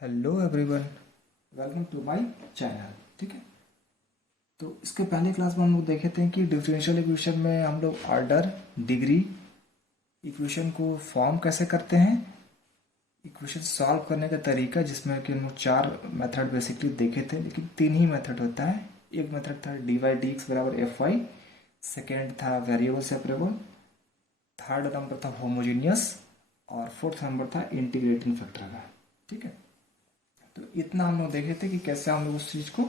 Hello everyone, welcome to my channel. ठीक है, तो इसके पहले क्लास में हम लोग देखे थे कि डिफरेंशियल इक्वेशन में हम लोग ऑर्डर, डिग्री, इक्वेशन को फॉर्म कैसे करते हैं, इक्वेशन सॉल्व करने का तरीका, जिसमें कि हम लोग चार मेथड बेसिकली देखे थे, लेकिन तीन ही मेथड होता है। एक मेथड था डी वाई डी एक्स बराबर एफ वाई, सेकेंड था वेरिएबल सेपरेबल, थर्ड नंबर था होमोजीनियस, और फोर्थ नंबर था इंटीग्रेटिंग फैक्टर का। ठीक है, तो इतना हम लोग देखे थे कि कैसे हम लोग उस चीज़ को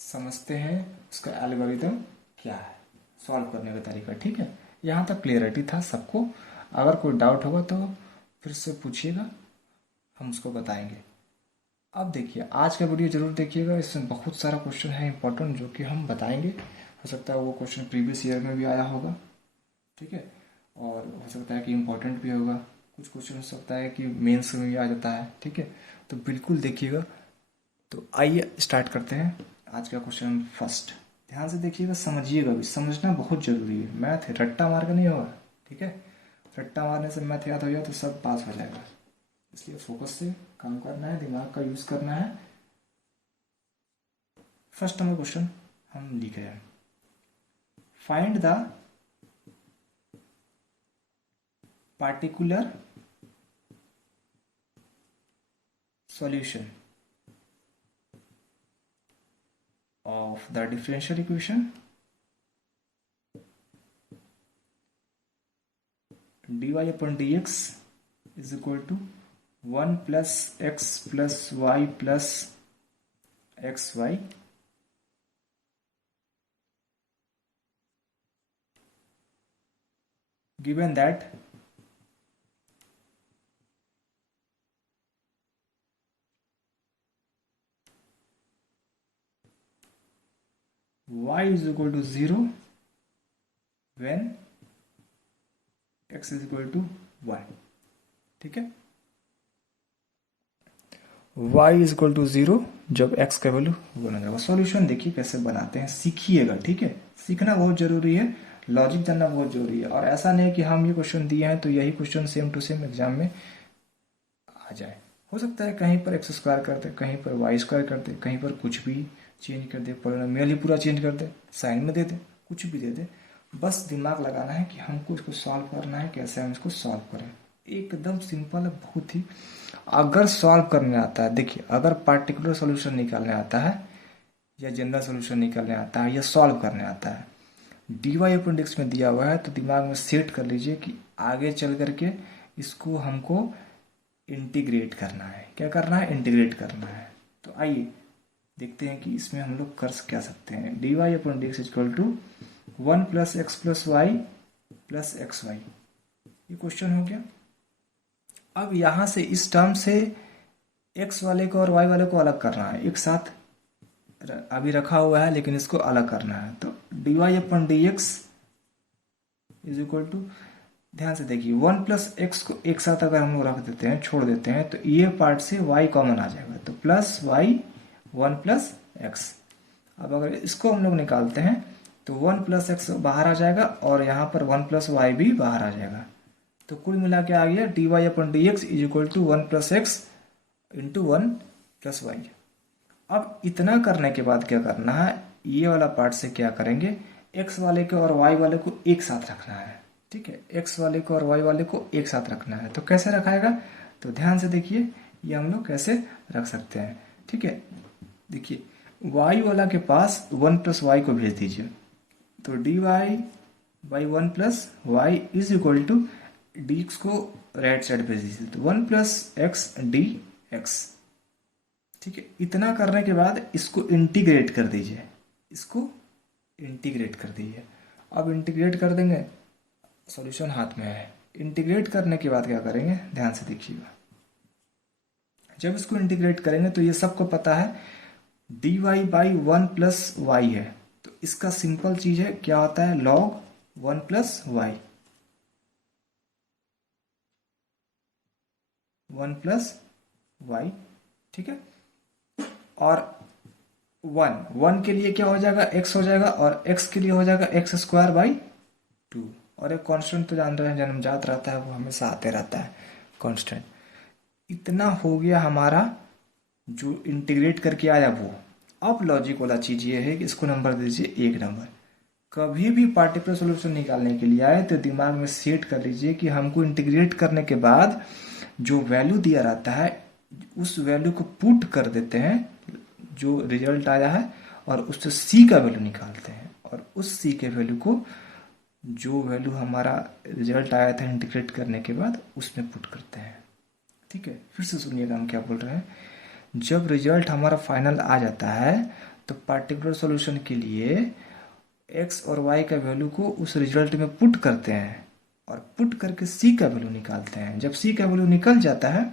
समझते हैं, उसका एल्गोरिदम क्या है, सॉल्व करने का तरीका। ठीक है, यहाँ तक क्लियरिटी था सबको। अगर कोई डाउट होगा तो फिर से पूछिएगा, हम उसको बताएंगे। अब देखिए, आज का वीडियो जरूर देखिएगा, इसमें बहुत सारा क्वेश्चन है इंपॉर्टेंट जो कि हम बताएंगे। हो सकता है वो क्वेश्चन प्रीवियस ईयर में भी आया होगा। ठीक है, और हो सकता है कि इम्पोर्टेंट भी होगा। कुछ क्वेश्चन हो सकता है कि मेंस में भी आ जाता है। ठीक है, तो बिल्कुल देखिएगा। तो आइए स्टार्ट करते हैं आज का क्वेश्चन फर्स्ट। ध्यान से देखिएगा, समझिएगा भी, समझना बहुत जरूरी है। मैथ है, रट्टा मार के नहीं होगा। ठीक है, रट्टा मारने से मैथ याद हो जाए तो सब पास हो जाएगा। इसलिए फोकस से काम करना है, दिमाग का यूज करना है। फर्स्ट नंबर क्वेश्चन हम लिख रहे हैं, find the particular solution of the differential equation dy upon dx is equal to 1 plus x plus y plus xy given that y is equal to 0 when x is equal to 1। ठीक है, y is equal to 0 जब x का value 1 हो जाएगा। Solution देखिए कैसे बनाते हैं, सीखिएगा। ठीक है, सीखना बहुत जरूरी है, लॉजिक जानना बहुत जरूरी है। और ऐसा नहीं कि हम ये क्वेश्चन दिए हैं तो यही question same to same exam में आ जाए। हो सकता है कहीं पर एक्स स्क्वायर कर दे, कहीं पर वाई स्क्वायर कर दे, कहीं पर कुछ भी चेंज कर दे, पोलिनोमियल ही पूरा चेंज कर दे, साइन में दे दे, कुछ भी दे दे। बस दिमाग लगाना है कि हमको इसको सॉल्व करना है, कैसे हम इसको सॉल्व करें। एकदम सिंपल है, बहुत ही। अगर सॉल्व करने आता है, देखिए, अगर पार्टिकुलर सोल्यूशन निकालने आता है या जनरल सोल्यूशन निकालने आता है या सॉल्व करने आता है, डी वाई अपन डिक्स में दिया हुआ है, तो दिमाग में सेट कर लीजिए कि आगे चल करके इसको हमको इंटीग्रेट करना है। क्या करना है? इंटीग्रेट करना है। तो आइए देखते हैं कि इसमें हम लोग कर क्या सकते हैं। D Y upon D X equal to 1 plus X plus Y plus X Y, ये क्वेश्चन हो गया। अब यहां से इस टर्म से एक्स वाले को और वाई वाले को अलग करना है, एक साथ अभी रखा हुआ है लेकिन इसको अलग करना है। तो D Y upon D x is equal to, ध्यान से देखिए, 1 प्लस एक्स को एक साथ अगर हम लोग रख देते हैं, छोड़ देते हैं, तो ये पार्ट से y कॉमन आ जाएगा, तो प्लस वाई 1 प्लस एक्स। अब अगर इसको हम लोग निकालते हैं तो 1 प्लस एक्स बाहर आ जाएगा और यहाँ पर 1 प्लस वाई भी बाहर आ जाएगा। तो कुल मिला के आ गया D Y upon D x is equal to 1 plus X into 1 plus Y. अब इतना करने के बाद क्या करना है, ये वाला पार्ट से क्या करेंगे, एक्स वाले को और वाई वाले को एक साथ रखना है। ठीक है, एक्स वाले को और वाई वाले को एक साथ रखना है। तो कैसे रखाएगा, तो ध्यान से देखिए, ये हम लोग कैसे रख सकते हैं। ठीक है, देखिए, वाई वाला के पास 1 प्लस वाई को भेज दीजिए, तो D Y by 1 plus Y is equal to D X को राइट साइड भेज दीजिए, तो 1 प्लस एक्स डी एक्स। ठीक है, इतना करने के बाद इसको इंटीग्रेट कर दीजिए, इसको इंटीग्रेट कर दीजिए। अब इंटीग्रेट कर देंगे, सॉल्यूशन हाथ में है। इंटीग्रेट करने के बाद क्या करेंगे, ध्यान से देखिएगा, जब इसको इंटीग्रेट करेंगे तो ये सबको पता है D Y by 1 plus Y है, तो इसका सिंपल चीज है, क्या होता है, log 1 plus Y, 1 plus Y. ठीक है, और 1 के लिए क्या हो जाएगा, x हो जाएगा, और x के लिए हो जाएगा एक्स स्क्वायर बाई 2। और एक कांस्टेंट तो जान रहे हैं, जन्मजात रहता है, वो हमेशा आते रहता है कांस्टेंट। इतना हो गया हमारा जो इंटीग्रेट करके आया वो। अब लॉजिक वाला चीज ये है कि इसको नंबर दे दीजिए 1 नंबर। कभी भी पार्टिकुलर सॉल्यूशन निकालने के लिए आए तो दिमाग में सेट कर लीजिए कि हमको इंटीग्रेट करने के बाद जो वैल्यू दिया रहता है उस वैल्यू को पुट कर देते हैं जो रिजल्ट आया है, और उससे सी का वैल्यू निकालते हैं, और उस सी के वैल्यू को जो वैल्यू हमारा रिजल्ट आया था इंटीग्रेट करने के बाद उसमें पुट करते हैं। ठीक है, फिर से सुनिएगा हम क्या बोल रहे हैं। जब रिजल्ट हमारा फाइनल आ जाता है तो पार्टिकुलर सॉल्यूशन के लिए एक्स और वाई का वैल्यू को उस रिजल्ट में पुट करते हैं और पुट करके सी का वैल्यू निकालते हैं। जब सी का वैल्यू निकल जाता है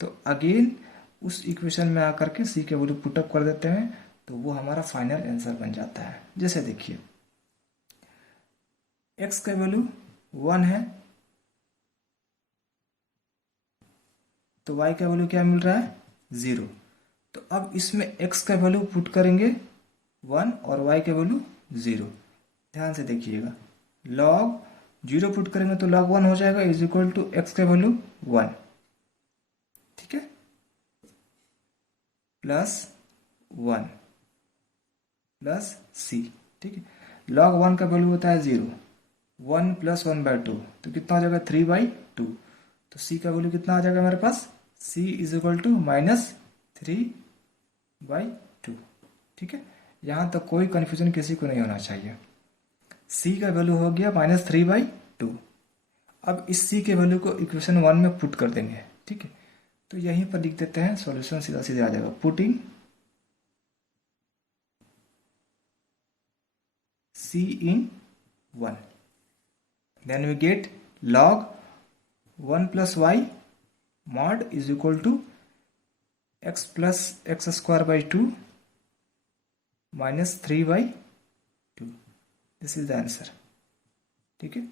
तो अगेन उस इक्वेशन में आकर के सी का वैल्यू पुटअप कर देते हैं, तो वो हमारा फाइनल आंसर बन जाता है। जैसे देखिए एक्स का वैल्यू 1 है तो y का वैल्यू क्या मिल रहा है 0। तो अब इसमें x का वैल्यू पुट करेंगे 1 और y का वैल्यू 0। ध्यान से देखिएगा, log 0 पुट करेंगे तो log 1 हो जाएगा इज इक्वल टू x का वैल्यू 1, ठीक है, प्लस 1 प्लस c, ठीक है। log 1 का वैल्यू होता है 0, 1 प्लस 1/2 तो कितना हो जाएगा 3/2। तो c का वैल्यू कितना आ जाएगा हमारे पास, c इज इक्वल टू -3/2, ठीक है। यहां तक कोई कंफ्यूजन किसी को नहीं होना चाहिए। c का वैल्यू हो गया -3/2। अब इस c के वैल्यू को इक्वेशन 1 में पुट कर देंगे, ठीक है। तो यहीं पर लिख देते हैं, सॉल्यूशन सीधा सीधा आ जाएगा, putting c in 1, then we get log 1 plus y mod is equal to x plus x square by 2 minus 3/2। This is the answer, ठीक है।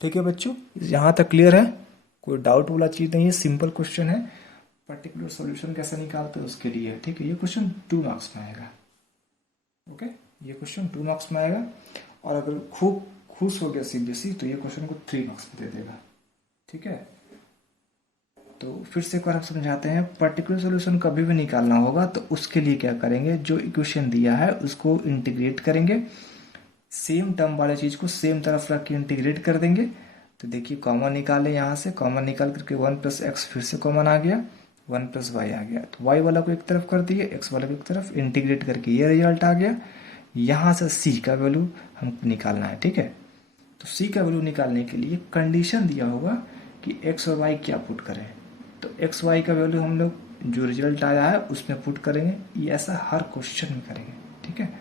ठीक है बच्चों, यहाँ तक क्लियर है, कोई डाउट वाला चीज नहीं है, सिंपल क्वेश्चन है। पर्टिकुलर सॉल्यूशन कैसे निकालते हैं उसके लिए, ठीक है। ये क्वेश्चन 2 मार्क्स में आएगा, ओके। ये क्वेश्चन 2 मार्क्स में आएगा, और अगर खूब खुश हो गया सीबीएसई तो ये क्वेश्चन को 3 मार्क्स में दे देगा, ठीक है। तो फिर से एक बार हम समझाते हैं, पर्टिकुलर सॉल्यूशन कभी भी निकालना होगा तो उसके लिए क्या करेंगे, जो इक्वेशन दिया है उसको इंटीग्रेट करेंगे, सेम टर्म वाले चीज को सेम तरफ रख के इंटीग्रेट कर देंगे। तो देखिए कॉमन निकाले, यहाँ से कॉमन निकाल करके 1 प्लस एक्स फिर से कॉमन आ गया, 1 प्लस वाई आ गया। तो वाई वाला को एक तरफ कर दिए, एक्स वाला को एक तरफ, इंटीग्रेट करके ये रिजल्ट आ गया। यहाँ से सी का वैल्यू हमको निकालना है, ठीक है। तो सी का वैल्यू निकालने के लिए कंडीशन दिया होगा कि एक्स और वाई क्या पुट करें। तो एक्स वाई का वैल्यू हम लोग जो रिजल्ट आया है उसमें पुट करेंगे। ये ऐसा हर क्वेश्चन में करेंगे, ठीक है,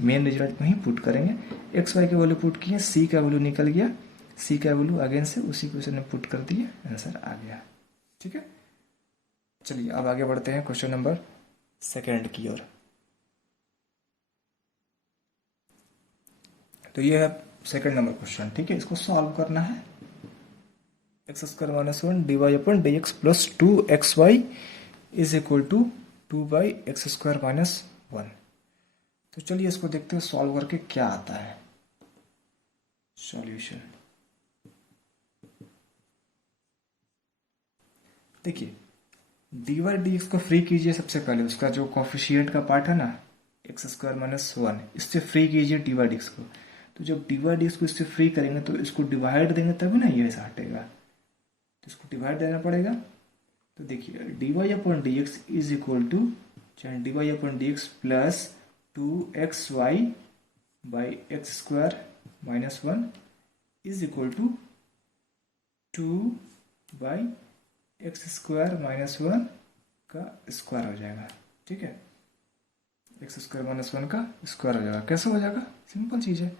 मेन रिजल्ट में ही पुट करेंगे। एक्स वाई का वैल्यू पुट किए, सी का वैल्यू निकल गया, सी का वैल्यू अगेन से उसी क्वेश्चन में पुट कर दिए, आंसर आ गया, ठीक है। चलिए अब आगे बढ़ते हैं क्वेश्चन नंबर 2 की ओर। तो ये है 2 नंबर क्वेश्चन, ठीक है। इसको सॉल्व करना है। X square minus 1 dy/dx plus 2xy is equal to 2/x square minus 1। तो चलिए इसको देखते हैं सॉल्व करके क्या आता है सॉल्यूशन। देखिए dy/dx को फ्री कीजिए, सबसे पहले उसका जो कॉफिशिएंट का पार्ट है ना एक्स स्क्वायर माइनस 1, इससे फ्री कीजिए dy/dx को। तो जब dy/dx को इससे फ्री करेंगे तो इसको डिवाइड देंगे तभी ना ये ऐसा हटेगा, तो इसको डिवाइड देना पड़ेगा। तो देखिए dy/dx is equal to dy/dx plus 2xy by X square minus 1 is equal to 2/x square minus 1 का स्क्वायर हो जाएगा, ठीक है। एक्स स्क्वायर माइनस 1 का स्क्वायर हो जाएगा। कैसे हो जाएगा, सिंपल चीज है।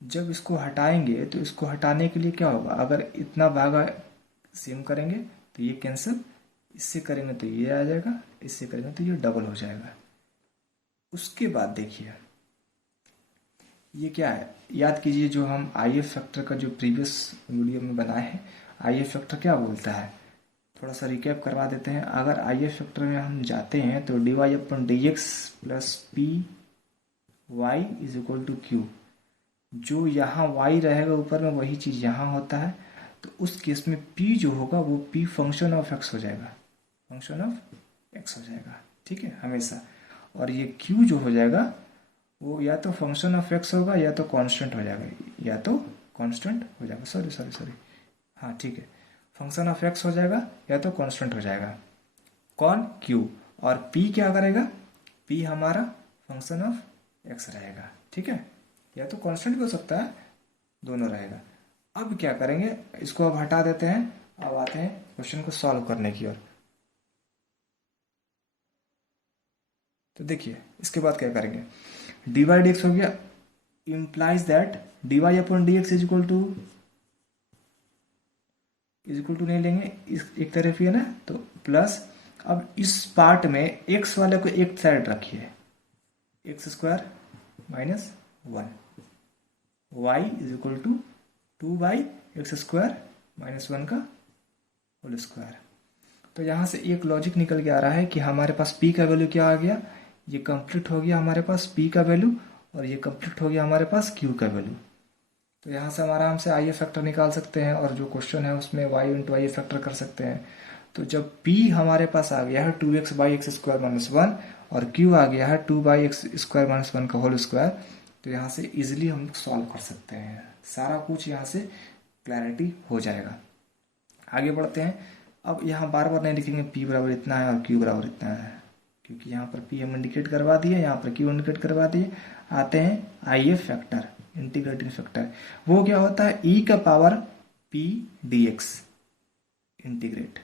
जब इसको हटाएंगे तो इसको हटाने के लिए क्या होगा, अगर इतना भागा सेम करेंगे तो ये कैंसिल, इससे करेंगे तो ये आ जाएगा, इससे करेंगे तो ये डबल हो जाएगा। उसके बाद देखिए ये क्या है, याद कीजिए जो हम आई एफ फैक्टर का जो प्रीवियस वीडियो में बनाए हैं, आई एफ फैक्टर क्या बोलता है, थोड़ा सा रिकैप करवा देते हैं। अगर आई एफ फैक्टर में हम जाते हैं तो dy/dx plus P Y is equal to Q, जो यहाँ y रहेगा ऊपर में वही चीज यहाँ होता है। तो उस केस में p जो होगा वो p फंक्शन ऑफ x हो जाएगा, फंक्शन ऑफ एक्स हो जाएगा, ठीक है, हमेशा। और ये क्यू जो हो जाएगा वो या तो फंक्शन ऑफ एक्स होगा या तो कांस्टेंट हो जाएगा, या तो कांस्टेंट हो जाएगा, सॉरी सॉरी सॉरी, हाँ ठीक है, फंक्शन ऑफ एक्स हो जाएगा या तो कांस्टेंट हो जाएगा, कौन, क्यू। और पी क्या करेगा, पी हमारा फंक्शन ऑफ एक्स रहेगा, ठीक है, या तो कांस्टेंट भी हो सकता है, दोनों रहेगा। अब क्या करेंगे, इसको अब हटा देते हैं, अब आते हैं क्वेश्चन को सॉल्व करने की ओर। तो देखिए इसके बाद क्या करेंगे, डी वाई डी एक्स हो गया, implies that D Y upon D x is equal to नहीं लेंगे, इस एक तरफ ही है ना, तो प्लस, अब इस पार्ट में एक्स वाले को एक साइड रखिए, X square minus one, Y is equal to two by X square minus one का होल स्क्वायर। तो यहाँ से एक लॉजिक निकल के आ रहा है कि हमारे पास p का वैल्यू क्या आ गया, ये कंप्लीट हो गया हमारे पास p का वैल्यू, और ये कंप्लीट हो गया हमारे पास q का वैल्यू। तो यहाँ से हम आराम से आई फैक्टर निकाल सकते हैं, और जो क्वेश्चन है उसमें y इंटू आई फैक्टर कर सकते हैं। तो जब p हमारे पास आ गया है 2x by X square minus one, और q आ गया है 2 by X square minus one का होल स्क्वायर, तो यहाँ से इजिली हम सॉल्व कर सकते हैं, सारा कुछ यहाँ से क्लैरिटी हो जाएगा। आगे बढ़ते हैं। अब यहाँ बार बार नहीं लिखेंगे p बराबर इतना है और q बराबर इतना है, क्योंकि यहाँ पर p हम इंडिकेट करवा दिए, यहाँ पर q इंडिकेट करवा दिए। आते हैं आई एफ फैक्टर, इंटीग्रेटिंग फैक्टर। वो क्या होता है, e का power p dx integrate,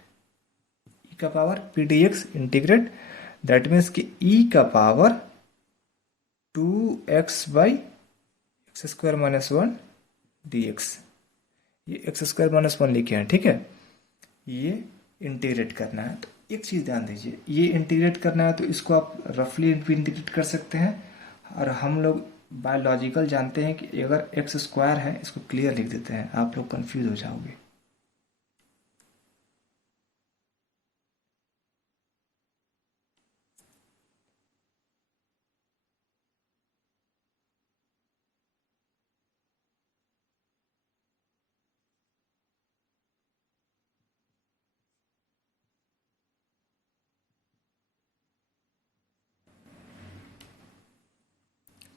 e का power p dx integrate, that means कि e का power 2x by X square minus one D X, ये एक्स स्क्वायर माइनस वन लिखे हैं, ठीक है, ये इंटीग्रेट करना है। तो एक चीज़ ध्यान दीजिए, ये इंटीग्रेट करना है तो इसको आप रफली भी इंटीग्रेट कर सकते हैं, और हम लोग बायोलॉजिकल जानते हैं कि अगर एक्स स्क्वायर है, इसको क्लियर लिख देते हैं, आप लोग कंफ्यूज हो जाओगे।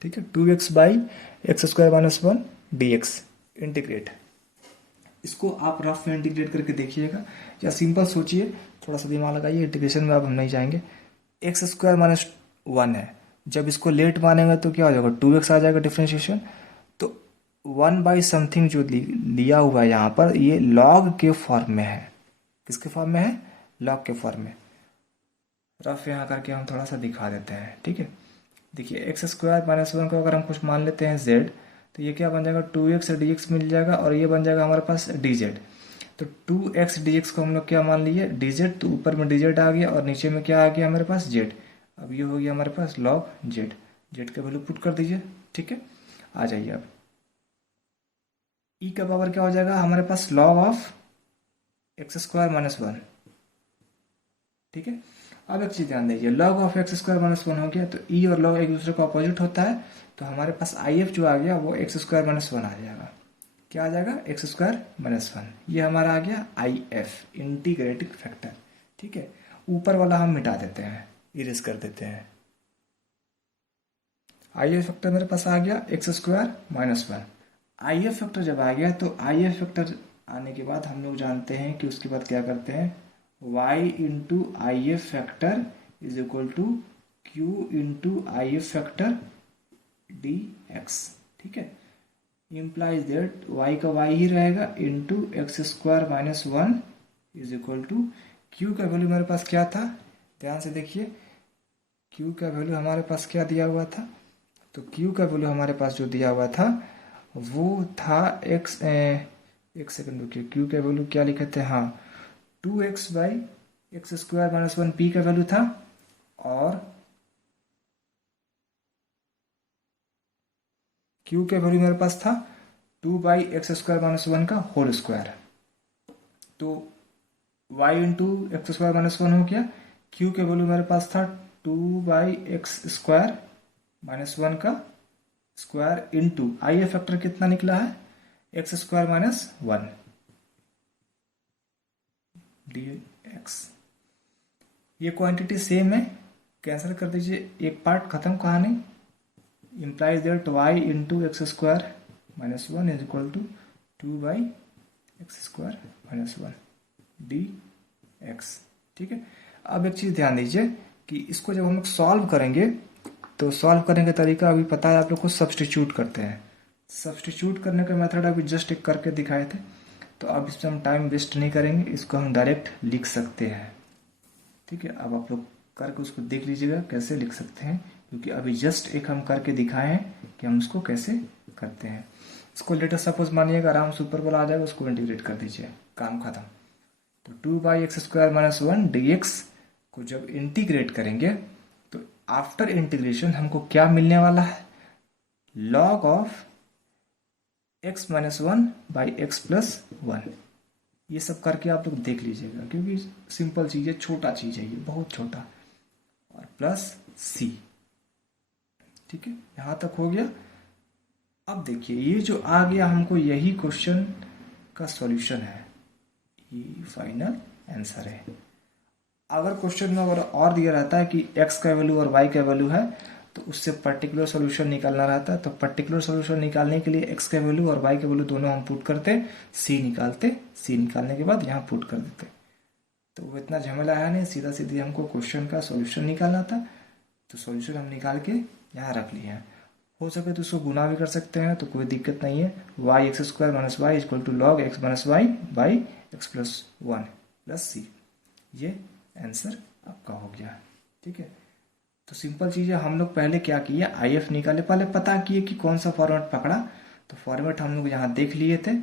ठीक है, 2x by X square minus one D x integrate, इसको आप रफ में इंटीग्रेट करके देखिएगा, या सिंपल सोचिए, थोड़ा सा दिमाग लगाइए, इंटीग्रेशन में अब हम नहीं जाएंगे। एक्स स्क्वायर माइनस वन है, जब इसको लेट मानेंगे तो क्या हो जाएगा, 2x आ जाएगा डिफ्रेंशिएशन। तो वन बाई समथिंग जो लिया हुआ है यहाँ पर, ये लॉग के फॉर्म में है, किसके फॉर्म में है, लॉग के फॉर्म में। रफ यहाँ करके हम थोड़ा सा दिखा देते हैं, ठीक है। देखिए एक्स स्क्वायर माइनस वन को अगर हम कुछ मान लेते हैं z, तो ये क्या बन जाएगा, 2x dx मिल जाएगा, और ये बन जाएगा हमारे पास dz। तो 2x dx को हम लोग क्या मान लिए, dz, तो ऊपर में dz आ गया और नीचे में क्या आ गया हमारे पास, z। अब ये हो गया हमारे पास log z, z का वैल्यू पुट कर दीजिए, ठीक है। आ जाइए अब e का पावर क्या हो जाएगा हमारे पास, log of x square minus one, ठीक है। अब एक चीज ध्यान दीजिए, log of x square minus one हो गया, तो e और log एक दूसरे का अपोजिट होता है, तो हमारे पास आई एफ जो आ गया वो एक्स स्क्वायर माइनस वन आ जाएगा। क्या आ जाएगा, एक्स स्क्वायर माइनस वन, ये हमारा आ गया आई एफ इंटीग्रेटिंग फैक्टर, ठीक है। ऊपर वाला हम मिटा देते हैं, इरेज कर देते हैं। आई एफ फैक्टर मेरे पास आ गया एक्स स्क्वायर माइनस वन। आई एफ फैक्टर जब आ गया, तो आई एफ फैक्टर आने के बाद हम लोग जानते हैं कि उसके बाद क्या करते हैं, y into I F factor is equal to q into I F factor d x, ठीक है। इम्प्लाइज दैट y का y ही रहेगा into x square minus one is equal to q का वैल्यू मेरे पास क्या था, ध्यान से देखिए, q का वैल्यू हमारे पास क्या दिया हुआ था, तो q का वैल्यू हमारे पास जो दिया हुआ था वो था x, एक सेकंड रुकिए, q का वैल्यू क्या लिखे थे, हाँ 2x by X square minus one P का वैल्यू था, और q का वैल्यू मेरे पास था 2 by X square minus one का होल स्क्वायर। तो y into x square minus one हो गया, q का वैल्यू मेरे पास था 2 by X square minus one का square into I F factor कितना निकला है, X square minus one D X. ये क्वांटिटी सेम है, कैंसिल कर दीजिए, एक पार्ट खत्म, कहानी implies that y into x square minus 1 is equal to 2 by x square minus 1 dx। ठीक है, अब एक चीज ध्यान दीजिए कि इसको जब हम लोग सॉल्व करेंगे तो सॉल्व करने का तरीका अभी पता है आप लोग को, सब्स्टिट्यूट करते हैं। सब्स्टिट्यूट करने का मेथड अभी जस्ट एक करके दिखाए थे, तो अब इसमें हम टाइम वेस्ट नहीं करेंगे, इसको हम डायरेक्ट लिख सकते हैं। ठीक है, अब आप लोग करके उसको देख लीजिएगा कैसे लिख सकते हैं, क्योंकि अभी जस्ट एक हम करके दिखाए हैं कि हम उसको कैसे करते हैं। इसको लेटर सपोज मानिएगा आराम से ऊपर वाला आ जाएगा, उसको इंटीग्रेट कर दीजिए, काम खत्म। तो 2 by X square minus 1 D X को जब इंटीग्रेट करेंगे तो आफ्टर इंटीग्रेशन हमको क्या मिलने वाला है, log of x minus 1 by X plus 1। ये सब करके आप लोग देख लीजिएगा, क्योंकि सिंपल चीज है, छोटा चीज है ये, बहुत छोटा, और प्लस सी। ठीक है, यहां तक हो गया। अब देखिए ये जो आ गया हमको, यही क्वेश्चन का सॉल्यूशन है, ये फाइनल आंसर है। अगर क्वेश्चन में अगर और दिया रहता है कि x का वैल्यू और y का वैल्यू है, तो उससे पर्टिकुलर सॉल्यूशन निकालना रहता है, तो पर्टिकुलर सॉल्यूशन निकालने के लिए x का वैल्यू और y का वैल्यू दोनों हम पुट करते, c निकालते, c निकालने के बाद यहाँ पुट कर देते। तो वो इतना झमेला है नहीं, सीधा सीधी हमको क्वेश्चन का सॉल्यूशन निकालना था, तो सॉल्यूशन हम निकाल के यहाँ रख लिए हैं। हो सके तो उसको गुना भी कर सकते हैं, तो कोई दिक्कत नहीं है। Y X square minus Y equal to log X minus Y by X plus 1 plus C, ये आंसर आपका हो गया। ठीक है, तो सिंपल चीज है, हम लोग पहले क्या किए, आई एफ निकाले, पहले पता किए कि कौन सा फॉर्मेट पकड़ा। तो फॉर्मेट हम लोग यहाँ देख लिए थे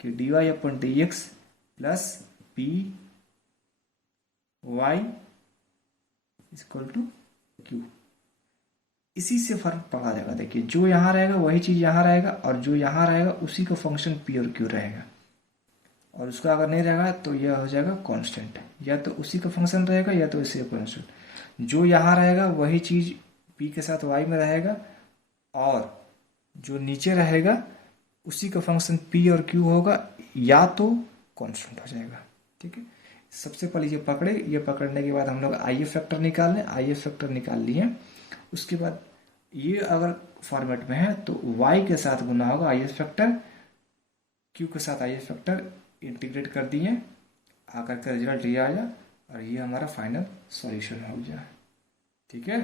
कि d Y upon D x plus P y equal to q, इसी से फर्क पड़ा जाएगा। देखिए जो यहाँ रहेगा वही चीज यहाँ रहेगा, और जो यहाँ रहेगा उसी का फंक्शन पी और क्यू रहेगा, और उसका अगर नहीं रहेगा तो यह हो जाएगा कांस्टेंट, या तो उसी का फंक्शन रहेगा या तो इसी का कांस्टेंट। जो यहाँ रहेगा वही चीज पी के साथ वाई में रहेगा, और जो नीचे रहेगा उसी का फंक्शन पी और क्यू होगा, या तो कांस्टेंट हो जाएगा। ठीक है, सबसे पहले ये पकड़े, ये पकड़ने के बाद हम लोग आई एफ फैक्टर निकाल लें, आई एफ फैक्टर निकाल लिए। उसके बाद ये अगर फॉर्मेट में है तो y के साथ गुना होगा आई एफ फैक्टर, q के साथ आई एफ फैक्टर, इंटीग्रेट कर दिए, आकर का रिजल्ट ये आया, और ये हमारा फाइनल सॉल्यूशन हो गया। ठीक है,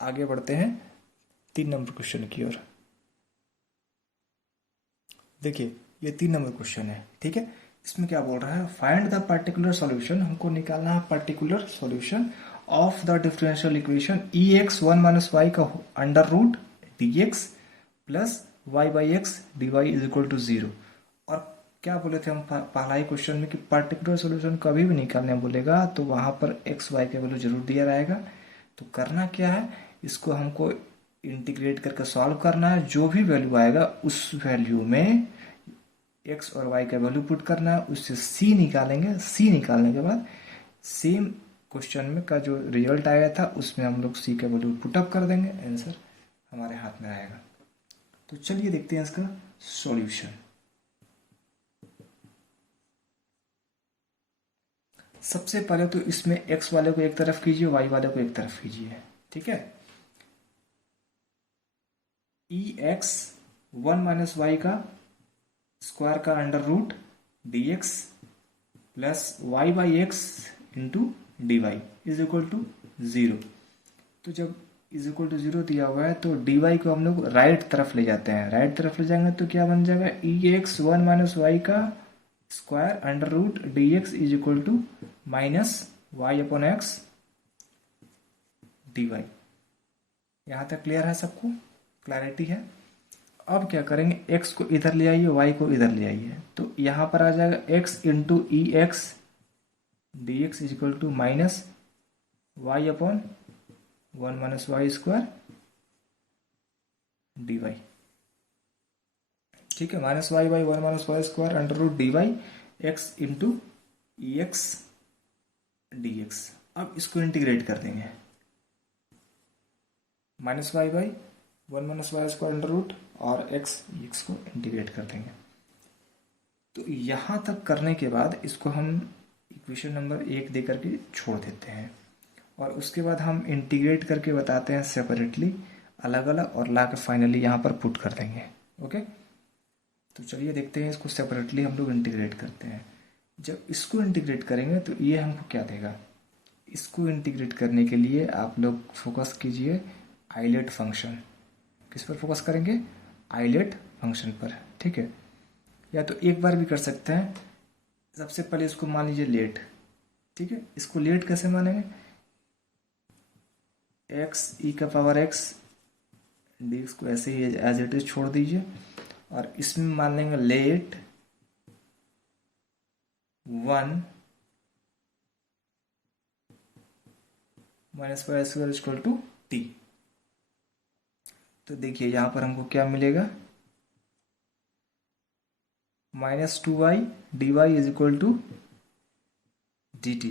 आगे बढ़ते हैं 3 नंबर क्वेश्चन की ओर। देखिए ये 3 नंबर क्वेश्चन है। ठीक है, इसमें क्या बोल रहा है, फाइंड द पर्टिकुलर सॉल्यूशन, हमको निकालना है particular solution of the differential equation E x 1 minus Y का under root D x plus Y by X D Y is equal to 0। और क्या बोले थे हम पहला ही क्वेश्चन में कि पर्टिकुलर सॉल्यूशन कभी भी निकालने बोलेगा तो वहां पर एक्स वाई का वैल्यू जरूर दिया रहेगा। तो करना क्या है, इसको हमको इंटीग्रेट करके सॉल्व करना है, जो भी वैल्यू आएगा उस वैल्यू में एक्स और वाई का वैल्यू पुट करना है, उससे सी निकालेंगे। सी निकालने के बाद सेम क्वेश्चन में का जो रिजल्ट आया था उसमें हम लोग सी का वैल्यू पुटअप कर देंगे, आंसर हमारे हाथ में आएगा। तो चलिए देखते हैं इसका सॉल्यूशन। सबसे पहले तो इसमें एक्स वाले को एक तरफ कीजिए, वाई वाले को एक तरफ कीजिए। ठीक है, ई एक्स 1 माइनस वाई का स्क्वायर का under root D x plus Y by x into d Y is equal to 0। तो जब इज इक्वल टू 0 दिया हुआ है तो डी वाई को हम लोग राइट तरफ ले जाते हैं, राइट तरफ ले जाएंगे तो क्या बन जाएगा, ई एक्स 1 माइनस वाई का square under root D x is equal to minus y upon x D y. यहां तक क्लियर है सबको, क्लैरिटी है। अब क्या करेंगे, x को इधर ले आइए, y को इधर ले आइए, तो यहां पर आ जाएगा x into e x D x is equal to minus y upon 1 minus Y square d y. ठीक है, minus Y by 1 minus Y square under root d y x into e x D x. अब इसको integrate कर देंगे, minus Y by 1 minus Y square under root और x को integrate कर देंगे। तो यहां तक करने के बाद इसको हम इक्वेशन नंबर 1 दे करके छोड़ देते हैं और उसके बाद हम इंटीग्रेट करके बताते हैं सेपरेटली, अलग अलग, और ला के फाइनली यहाँ पर पुट कर देंगे। ओके, तो चलिए देखते हैं इसको सेपरेटली हम लोग इंटीग्रेट करते हैं। जब इसको इंटीग्रेट करेंगे तो ये हमको क्या देगा। इसको इंटीग्रेट करने के लिए आप लोग फोकस कीजिए आइलेट फंक्शन। किस पर फोकस करेंगे, आइलेट फंक्शन पर, ठीक है। या तो एक बार भी कर सकते हैं। सबसे पहले इसको मान लीजिए लेट, ठीक है। इसको लेट कैसे मानेंगे, एक्स ई का पावर एक्स डी एक्स को ऐसे ही एज इट इज छोड़ दीजिए और इसमें मान लेंगे let 1 minus Y square equal to t. तो देखिए यहां पर हमको क्या मिलेगा, -2y dy is equal to dt।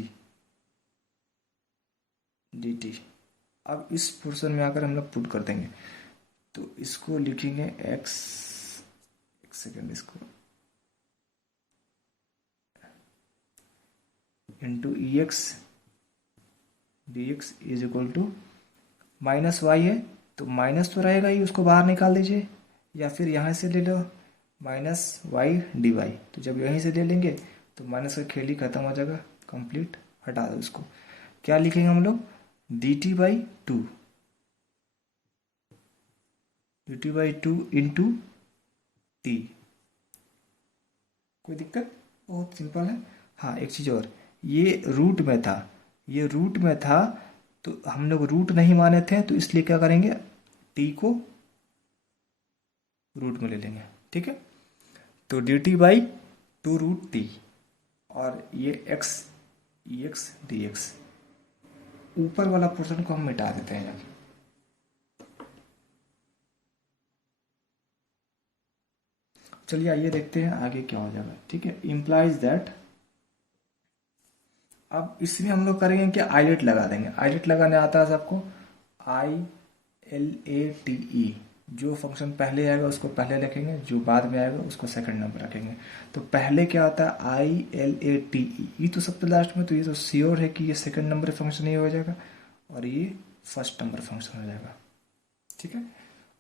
अब इस पोर्शन में आकर हम लोग पुट कर देंगे, तो इसको लिखेंगे x, एक सेकेंड, इसको into e x D x is equal to minus y है तो माइनस तो रहेगा ही, उसको बाहर निकाल दीजिए, या फिर यहाँ से ले लो माइनस वाई डी वाई। तो जब यहीं से ले लेंगे तो माइनस का खेल ही खत्म हो जाएगा, कंप्लीट, हटा दो इसको। क्या लिखेंगे हम लोग, D t by to, D t by two into T. कोई दिक्कत, बहुत सिंपल है। हाँ एक चीज़ और, ये रूट में था, ये रूट में था तो हम लोग रूट नहीं माने थे, तो इसलिए क्या करेंगे, टी को रूट में ले लेंगे, ठीक है। तो d t by two root t, और ये एक्स ई एक्स डी एक्स, ऊपर वाला पोर्शन को हम मिटा देते हैं जाके। चलिए आइए देखते हैं आगे क्या हो जाएगा, ठीक है। इम्प्लाइज दैट, अब इसमें हम लोग करेंगे कि आइलेट लगा देंगे। आइलेट लगाने आता है सबको, ILATE, जो फंक्शन पहले आएगा उसको पहले लिखेंगे, जो बाद में आएगा उसको सेकंड नंबर रखेंगे। तो पहले क्या आता है, ILATE, ये तो सबसे लास्ट में, तो ये तो श्योर है कि ये सेकंड नंबर फंक्शन ही हो जाएगा और ये फर्स्ट नंबर फंक्शन हो जाएगा, ठीक है।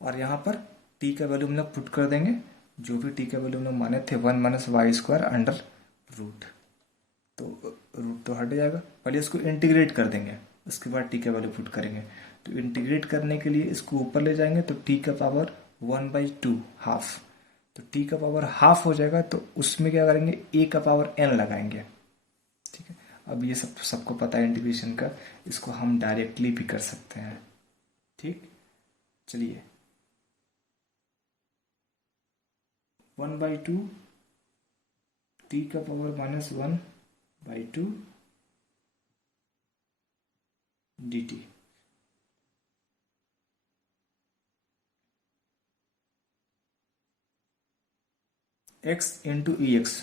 और यहाँ पर टी का वैल्यू हम लोग पुट कर देंगे, जो भी टी का वैल्यू हम लोग माने थे 1 minus Y square under root, तो रूट तो हट जाएगा। पहले इसको इंटीग्रेट कर देंगे, उसके बाद टी का वैल्यू पुट करेंगे। तो इंटीग्रेट करने के लिए इसको ऊपर ले जाएंगे, तो टी का पावर 1/2 हाफ, तो टी का पावर हाफ हो जाएगा, तो उसमें क्या करेंगे, ए का पावर n लगाएंगे, ठीक है। अब ये सबको पता है इंटीग्रेशन का, इसको हम डायरेक्टली भी कर सकते हैं, ठीक। चलिए 1/2 टी का power -1/2 dt, x into e x.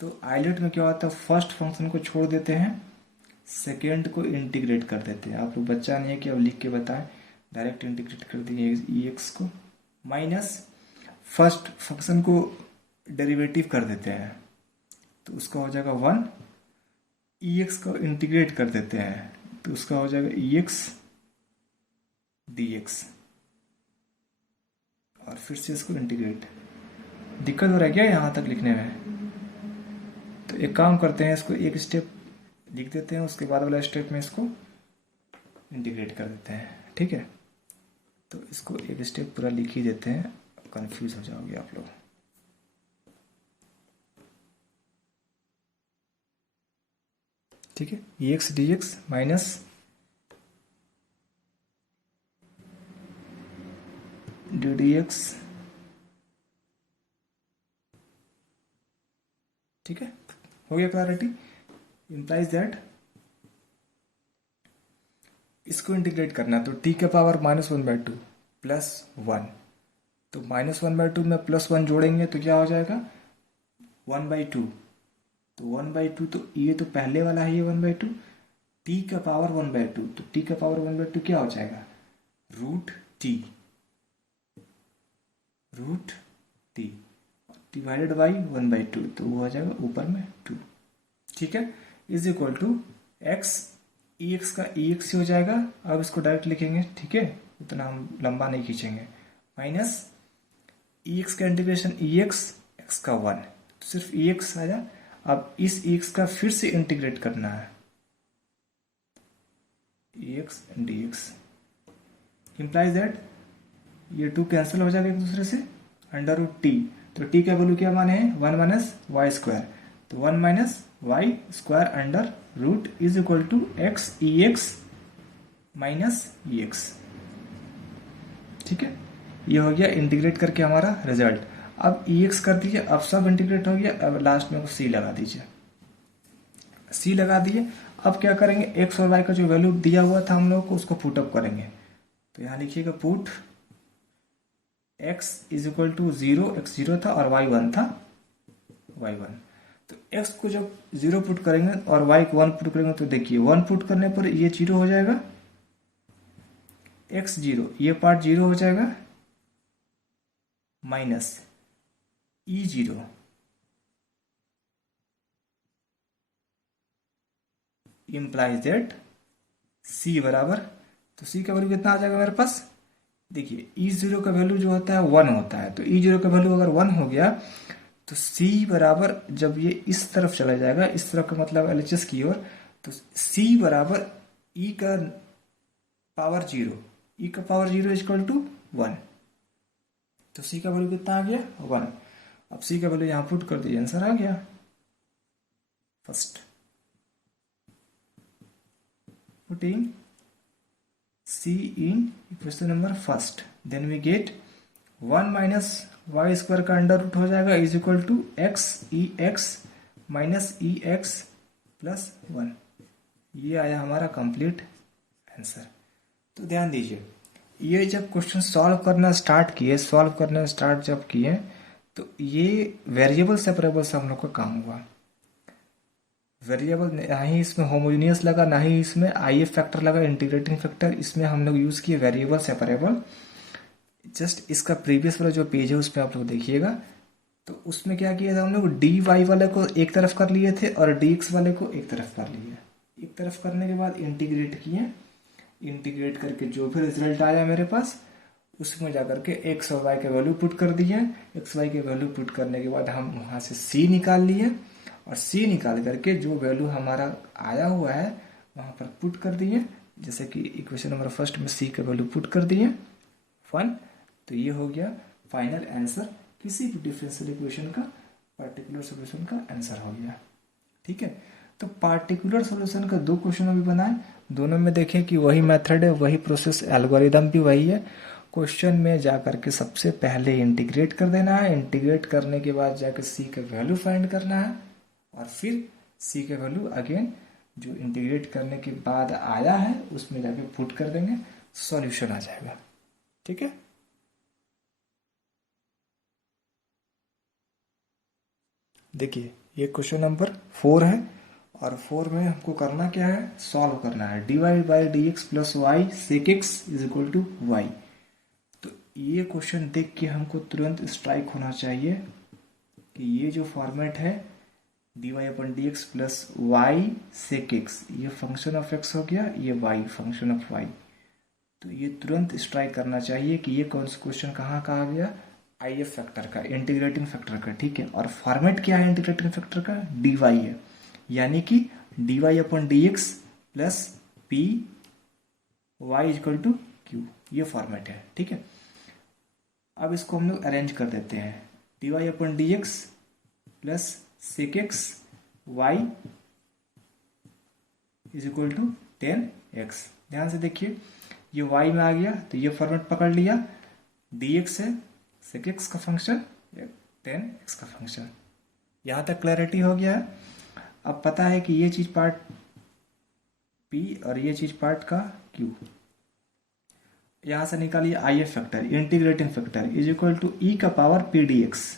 तो आइलेट में क्या होता है, फर्स्ट फंक्शन को छोड़ देते हैं, सेकेंड को इंटीग्रेट कर देते हैं। आप लोग बच्चा नहीं है कि अब लिख के बताएं, डायरेक्ट इंटीग्रेट कर देंगे ई एक्स को, माइनस फर्स्ट फंक्शन को डेरिवेटिव कर देते हैं, तो उसका हो जाएगा 1, ई एक्स को इंटीग्रेट कर देते हैं, तो उसका हो जाएगा ई एक्स डी एक्स, और फिर से इसको इंटीग्रेट। दिक्कत हो रहा है क्या यहाँ तक लिखने में, तो एक काम करते हैं, इसको एक स्टेप लिख देते हैं, उसके बाद वाला स्टेप में इसको इंटीग्रेट कर देते हैं, ठीक है। तो इसको एक स्टेप पूरा लिख ही देते हैं, कंफ्यूज हो जाओगे आप लोग। ठीक है, ई x D X minus D D x, ठीक है, हो गया क्लैरिटी। इम्प्लाइज दैट इसको इंटीग्रेट करना है, तो टी के पावर -1/2 +1, तो -1/2 में +1 जोड़ेंगे तो क्या हो जाएगा 1/2, तो 1/2, तो ये तो पहले वाला है, ये 1/2, टी का पावर 1/2, तो टी का पावर 1/2 क्या हो जाएगा √t, √t डिवाइडेड बाई 1/2, तो वो हो जाएगा ऊपर में 2, ठीक है। Is equal to x, E x का ई एक्स हो जाएगा। अब इसको डायरेक्ट लिखेंगे, ठीक है, इतना हम लंबा नहीं खींचेंगे। माइनस ई एक्स का इंटीग्रेशन ई एक्स, एक्स का 1, तो सिर्फ ई एक्स आया। अब इस ई एक्स का फिर से इंटीग्रेट करना है, ई x D X implies that ये 2 कैंसिल हो जाएगा एक दूसरे से, अंडर रूट टी। तो टी का वैल्यू क्या माने हैं, 1 माइनस वाई स्क्वायर, तो 1 minus Y square under root is equal to x E x minus E X. ठीक है, ये हो गया इंटीग्रेट करके हमारा रिजल्ट। अब ई एक्स कर दीजिए, अब सब इंटीग्रेट हो गया। अब लास्ट में सी लगा दीजिए, सी लगा दिए। अब क्या करेंगे, एक्स और वाई का जो वैल्यू दिया हुआ था हम लोग को उसको पुट अप करेंगे। तो यहाँ लिखिएगा put x is equal to 0, x 0 था और y 1 था, y 1। तो x को जब 0 पुट करेंगे और y को 1 पुट करेंगे तो देखिए 1 पुट करने पर ये 0 हो जाएगा, x 0, ये पार्ट 0 हो जाएगा, minus e 0 implies that c बराबर, तो c का वैल्यू कितना आ जाएगा मेरे पास, देखिए ई जीरो का वैल्यू जो होता है 1 होता है। तो ई जीरो का वैल्यू अगर 1 हो गया तो सी बराबर, जब ये इस तरफ चला जाएगा, इस तरफ का मतलब एलएचएस की ओर, तो सी बराबर ई का पावर 0, ई का पावर 0 इक्वल टू 1। तो सी का वैल्यू कितना आ गया, 1। अब सी का वैल्यू यहां पुट कर दिया, आंसर आ गया first. Putting C in equation number first, then we get 1 minus Y square का अंडर रूट हो जाएगा is equal to x E x minus E x plus 1। ये आया हमारा कंप्लीट आंसर। तो ध्यान दीजिए, ये जब क्वेश्चन सॉल्व करना स्टार्ट जब किए तो ये वेरिएबल सेपरेबल से हम लोग का काम हुआ। वेरिएबल ना ही इसमें होमोजेनियस लगा, ना ही इसमें आई एफ फैक्टर लगा, इंटीग्रेटिंग फैक्टर। इसमें हम लोग यूज किए वेरिएबल सेपरेबल। जस्ट इसका प्रीवियस वाला जो पेज है उसमें आप लोग देखिएगा, तो उसमें क्या किया था हम लोग, डी वाई वाले को एक तरफ कर लिए थे और डी एक्स वाले को एक तरफ कर लिए। एक तरफ करने के बाद इंटीग्रेट किए, इंटीग्रेट करके जो भी रिजल्ट आया मेरे पास उसमें जाकर के एक्स और वाई के वैल्यू पुट कर दिए। एक्स वाई के वैल्यू पुट करने के बाद हम वहां से सी निकाल लिए और सी निकाल करके जो वैल्यू हमारा आया हुआ है वहां पर पुट कर दिए। जैसे कि इक्वेशन नंबर फर्स्ट में सी का वैल्यू पुट कर दिए 1। तो ये हो गया फाइनल आंसर, किसी भी डिफरेंशियल इक्वेशन का पार्टिकुलर सॉल्यूशन का आंसर हो गया। ठीक है, तो पार्टिकुलर सॉल्यूशन का 2 क्वेश्चन अभी बनाए, दोनों में देखें कि वही मेथड है, वही प्रोसेस, एल्गोरिदम भी वही है। क्वेश्चन में जाकर के सबसे पहले इंटीग्रेट कर देना है, इंटीग्रेट करने के बाद जाकर सी का वैल्यू फाइंड करना है और फिर सी का वैल्यू अगेन जो इंटीग्रेट करने के बाद आया है उसमें जाके पुट कर देंगे, सॉल्यूशन आ जाएगा। ठीक है, देखिए ये क्वेश्चन नंबर 4 है और 4 में हमको करना क्या है, सॉल्व करना है। D Y by d x plus Y sec x is equal to y. तो ये क्वेश्चन देख के हमको तुरंत स्ट्राइक होना चाहिए कि ये जो फॉर्मेट है डी वाई अपन D x plus Y sec X, ये फंक्शन ऑफ एक्स हो गया, ये वाई फंक्शन ऑफ वाई। तो ये तुरंत स्ट्राइक करना चाहिए कि ये कौन सा क्वेश्चन कहाँ का आ गया, आई एफ फैक्टर का, इंटीग्रेटिंग फैक्टर का। ठीक है, और फॉर्मेट क्या है इंटीग्रेटिंग फैक्टर का, डी वाई है, यानी कि d Y upon D x plus P y equal to q, ये फॉर्मेट है। ठीक है, अब इसको हम लोग अरेंज कर देते हैं, D Y upon D x plus sec x y is equal to 10x। ध्यान से देखिए, ये y में आ गया तो ये फॉर्मेट पकड़ लिया, dx है sec x का फंक्शन, 10x का फंक्शन। यहां तक क्लैरिटी हो गया है। अब पता है कि ये चीज पार्ट p और ये चीज पार्ट का q। यहां से निकालिए I F factor, integrating factor is equal to E का power P D X,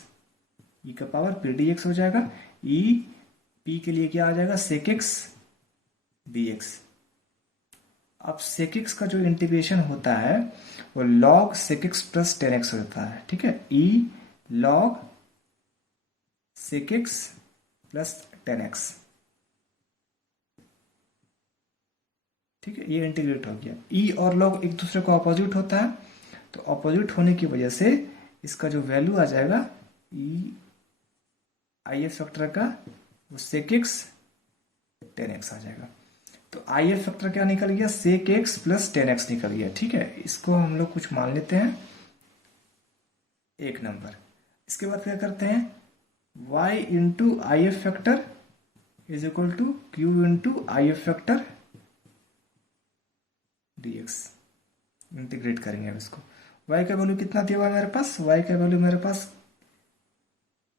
E का पावर पी डी एक्स हो जाएगा। ई पी के लिए क्या आ जाएगा, सेक एक्स डी एक्स। अब सेक एक्स का जो इंटीग्रेशन होता है वो log sec x plus 10x होता है। ठीक है, E log sec x plus 10x। ठीक है, ये इंटीग्रेट हो गया। ई और लॉग एक दूसरे को अपोजिट होता है, तो अपोजिट होने की वजह से इसका जो वैल्यू आ जाएगा ई आई एफ फैक्टर का वो सेक एक्स 10x आ जाएगा। तो आई एफ फैक्टर क्या निकल गया, सेक एक्स प्लस 10x निकल गया। ठीक है, इसको हम लोग कुछ मान लेते हैं एक नंबर। इसके बाद क्या करते हैं, y into I F factor is equal to q into I F factor dx। Integrate करेंगे अब इसको। y का वैल्यू कितना दिया हुआ है मेरे पास, y का वैल्यू मेरे पास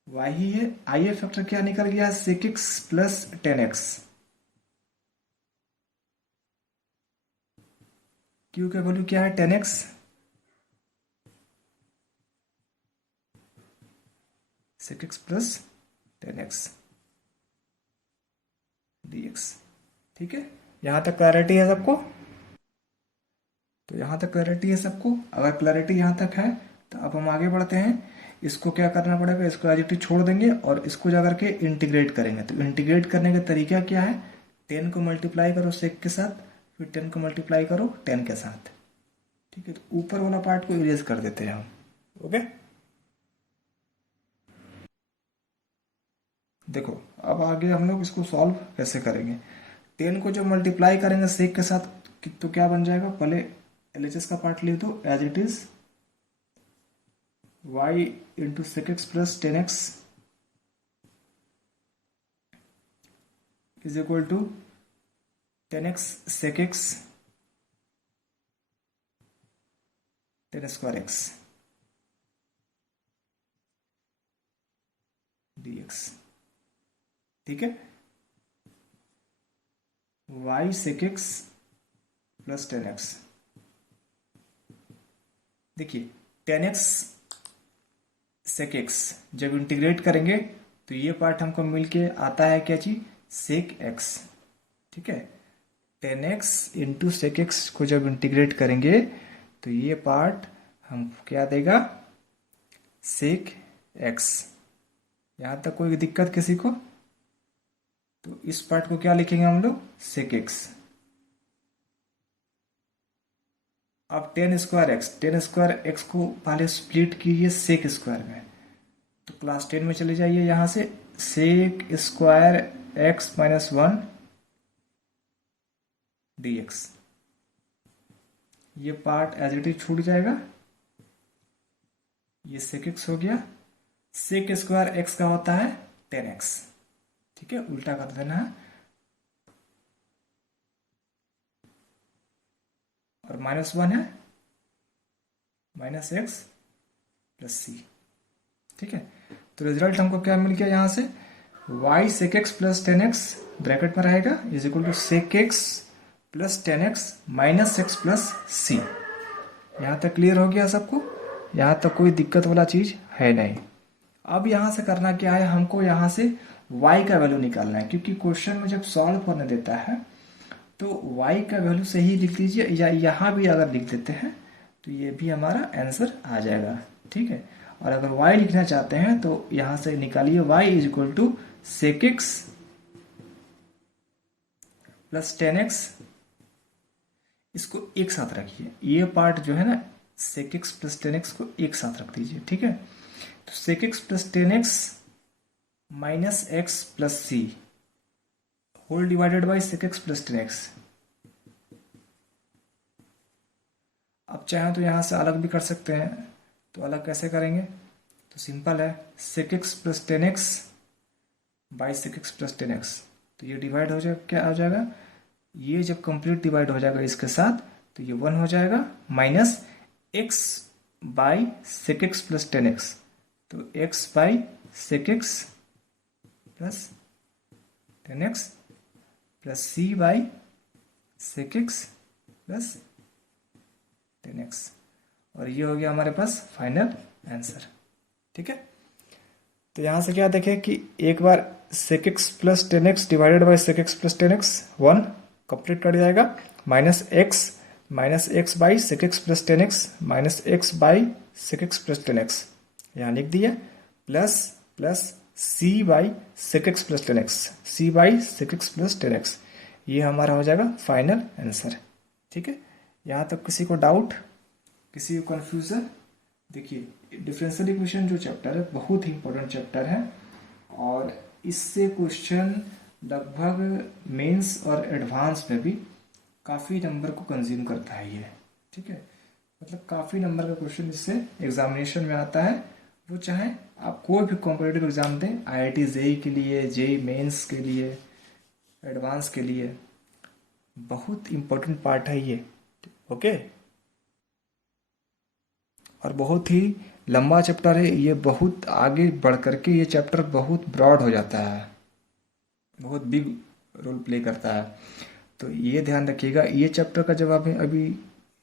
y ही है। आई एफ फैक्टर क्या निकल गया, sec x plus 10x। q का वैल्यू क्या है 10x, sec x plus 10x dx। ठीक है, यहां तक क्लैरिटी है सबको? तो यहां तक क्लैरिटी है सबको? अगर क्लैरिटी यहां तक है तो अब हम आगे बढ़ते हैं। इसको क्या करना पड़ेगा, इसको एज इट इज छोड़ देंगे और इसको जाकर के इंटीग्रेट करेंगे। तो इंटीग्रेट करने का तरीका क्या है, 10 को मल्टीप्लाई करो सेक के साथ, फिर 10 को मल्टीप्लाई करो 10 के साथ। ठीक है, तो ऊपर वाला पार्ट को इरेज कर देते हैं हम। ओके, देखो अब आगे हम लोग इसको सॉल्व कैसे करेंगे। 10 को जब मल्टीप्लाई करेंगे सेक के साथ तो क्या बन जाएगा, पहले एलएचएस का पार्ट ले दो as it is, y into sec x plus 10x is equal to 10x sec x 10 square x dx। ठीक है, y sec x plus 10x। देखिए 10x सेक एक्स जब इंटीग्रेट करेंगे तो ये पार्ट हमको मिलके आता है क्या चीज, सेक एक्स। ठीक है, 10x इंटू सेक एक्स को जब इंटीग्रेट करेंगे तो ये पार्ट हमको क्या देगा, सेक एक्स। यहां तक कोई दिक्कत किसी को? तो इस पार्ट को क्या लिखेंगे हम लोग, सेक एक्स। अब 10 स्क्वायर एक्स को पहले स्प्लिट कीजिए सेक स्क्वायर में, तो क्लास 10 में चले जाइए यहां से, sec square x minus 1 dx। ये पार्ट एज इट इज छूट जाएगा, ये सेक एक्स हो गया। सेक स्क्वायर एक्स का होता है 10x। ठीक है, उल्टा कर देना है, और माइनस 1 है, माइनस एक्स प्लस सी। ठीक है, तो रिजल्ट हमको क्या मिल गया यहां से, y sec x plus 10x bracket में रहेगा is equal to sec x plus 10x minus x plus C. यहां तक क्लियर हो गया सबको? यहां तक कोई दिक्कत वाला चीज है नहीं। अब यहां से करना क्या है, हमको यहां से y का वैल्यू निकालना है, क्योंकि क्वेश्चन में जब सॉल्व करने देता है तो y का वैल्यू सही लिख दीजिए, या यहाँ भी अगर लिख देते हैं तो ये भी हमारा आंसर आ जाएगा। ठीक है, और अगर y लिखना चाहते हैं तो यहां से निकालिए y is equal to sec x plus 10x। इसको एक साथ रखिए, ये पार्ट जो है ना सेक एक्स प्लस 10x को एक साथ रख दीजिए। ठीक है, तो sec x plus 10x minus x plus c whole divided by sec x plus 10x। अब चाहें तो यहां से अलग भी कर सकते हैं, तो अलग कैसे करेंगे, तो सिंपल है, sec x plus 10x by sec x plus 10x। तो ये डिवाइड हो जाएगा, क्या आ जाएगा, ये जब कंप्लीट डिवाइड हो जाएगा इसके साथ तो ये 1 हो जाएगा, minus x by sec x plus 10x। तो x by sec x plus 10x plus C by sec x plus 10x, और ये हो गया हमारे पास फाइनल आंसर। ठीक है, तो यहां से क्या देखें कि एक बार sec x plus 10x divided by sec x plus 10x 1 complete कर जाएगा, minus X by sec x plus 10x minus X by sec x plus 10x यहाँ लिख दिया, plus plus C by sec x plus 10x, C by sec x plus 10x। ये हमारा हो जाएगा final answer. ठीक है, यहाँ तक किसी को डाउट, किसी को कन्फ्यूजन? देखिए डिफरेंशियल इक्वेशन जो चैप्टर है बहुत ही इंपॉर्टेंट चैप्टर है और इससे क्वेश्चन लगभग मेंस और एडवांस में भी काफ़ी नंबर को कंज्यूम करता है ये। ठीक है, मतलब काफ़ी नंबर का क्वेश्चन जिससे एग्जामिनेशन में आता है, वो चाहे आप कोई भी कॉम्पिटिटिव एग्जाम दें, आईआईटी जेई के लिए, जेई मेंस के लिए, एडवांस के लिए, बहुत इंपॉर्टेंट पार्ट है ये। ओके, और बहुत ही लंबा चैप्टर है ये, बहुत आगे बढ़ करके ये चैप्टर बहुत ब्रॉड हो जाता है, बहुत बिग रोल प्ले करता है। तो ये ध्यान रखिएगा, ये चैप्टर का जब आप अभी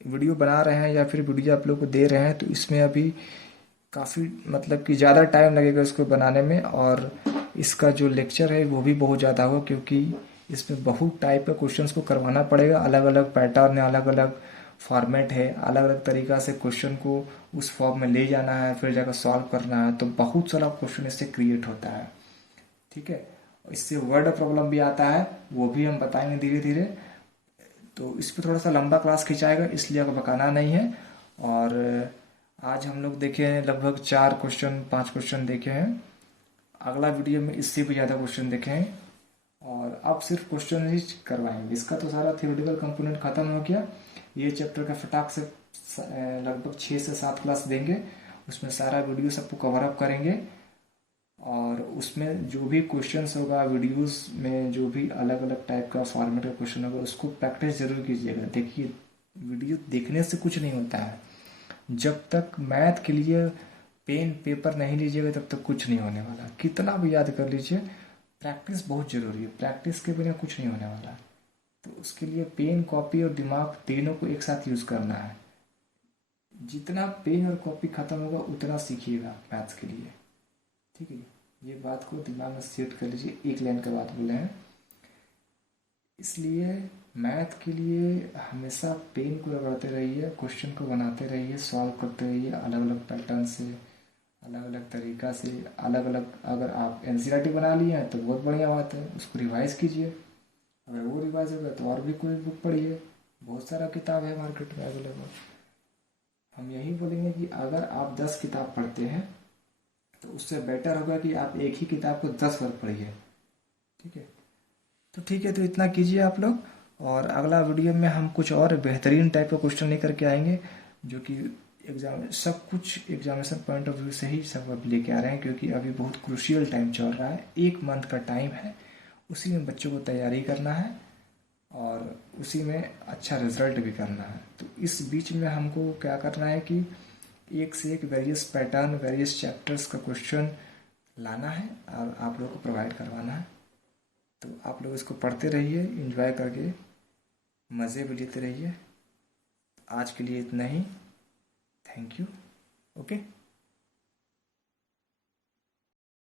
वीडियो बना रहे हैं या फिर वीडियो आप लोग को दे रहे हैं तो इसमें अभी काफ़ी मतलब कि ज़्यादा टाइम लगेगा इसको बनाने में, और इसका जो लेक्चर है वो भी बहुत ज़्यादा होगा क्योंकि इसमें बहुत टाइप का क्वेश्चंस को करवाना पड़ेगा, अलग अलग पैटर्न है, अलग अलग फॉर्मेट है, अलग अलग तरीक़ा से क्वेश्चन को उस फॉर्म में ले जाना है, फिर जाकर सॉल्व करना है, तो बहुत सारा क्वेश्चन इससे क्रिएट होता है। ठीक है, इससे वर्ड प्रॉब्लम भी आता है, वो भी हम बताएंगे धीरे धीरे। तो इस पर थोड़ा सा लंबा क्लास खिंचाएगा इसलिए आपको भगाना नहीं है। और आज हम लोग देखे हैं लगभग 4 क्वेश्चन 5 क्वेश्चन देखे हैं, अगला वीडियो में इससे भी ज़्यादा क्वेश्चन देखे हैं और अब सिर्फ क्वेश्चन ही करवाएंगे। इसका तो सारा थियोरेटिकल कंपोनेंट खत्म हो गया, ये चैप्टर का फटाक से लगभग 6 से 7 क्लास देंगे, उसमें सारा वीडियो सबको कवर अप करेंगे और उसमें जो भी क्वेश्चंस होगा वीडियोस में, जो भी अलग अलग टाइप का फॉर्मेट का क्वेश्चन होगा उसको प्रैक्टिस जरूर कीजिएगा। देखिए वीडियो देखने से कुछ नहीं होता है, जब तक मैथ के लिए पेन पेपर नहीं लीजिएगा तब तक कुछ नहीं होने वाला, कितना भी याद कर लीजिए, प्रैक्टिस बहुत ज़रूरी है, प्रैक्टिस के बिना कुछ नहीं होने वाला। तो उसके लिए पेन कॉपी और दिमाग तीनों को एक साथ यूज़ करना है, जितना पेन और कॉपी ख़त्म होगा उतना सीखिएगा मैथ्स के लिए। ठीक है, ये बात को दिमाग में सेट कर लीजिए, एक लाइन का बात बोले हैं। इसलिए मैथ के लिए हमेशा पेन को रगड़ते रहिए, क्वेश्चन को बनाते रहिए, सॉल्व करते रहिए अलग अलग पैटर्न से, अलग अलग तरीक़ा से, अलग अलग। अगर आप एनसीईआरटी बना लिए हैं तो बहुत बढ़िया बात है, उसको रिवाइज़ कीजिए, अगर वो रिवाइज हो गया तो और भी कोई बुक पढ़िए, बहुत सारा किताब है मार्केट में अवेलेबल। हम यही बोलेंगे कि अगर आप 10 किताब पढ़ते हैं तो उससे बेटर होगा कि आप एक ही किताब को 10 बार पढ़िए। ठीक है, तो ठीक है, तो इतना कीजिए आप लोग, और अगला वीडियो में हम कुछ और बेहतरीन टाइप का क्वेश्चन लेकर के आएंगे, जो कि एग्जाम सब कुछ एग्जामिनेशन पॉइंट ऑफ व्यू से ही सब अब लेके आ रहे हैं, क्योंकि अभी बहुत क्रूशियल टाइम चल रहा है, 1 मंथ का टाइम है, उसी में बच्चों को तैयारी करना है और उसी में अच्छा रिजल्ट भी करना है। तो इस बीच में हमको क्या करना है कि एक से एक वेरियस पैटर्न, वेरियस चैप्टर्स का क्वेश्चन लाना है और आप लोगों को प्रोवाइड करवाना है। तो आप लोग इसको पढ़ते रहिए, एंजॉय करके मज़े भी लेते रहिए। आज के लिए इतना ही, थैंक यू, ओके।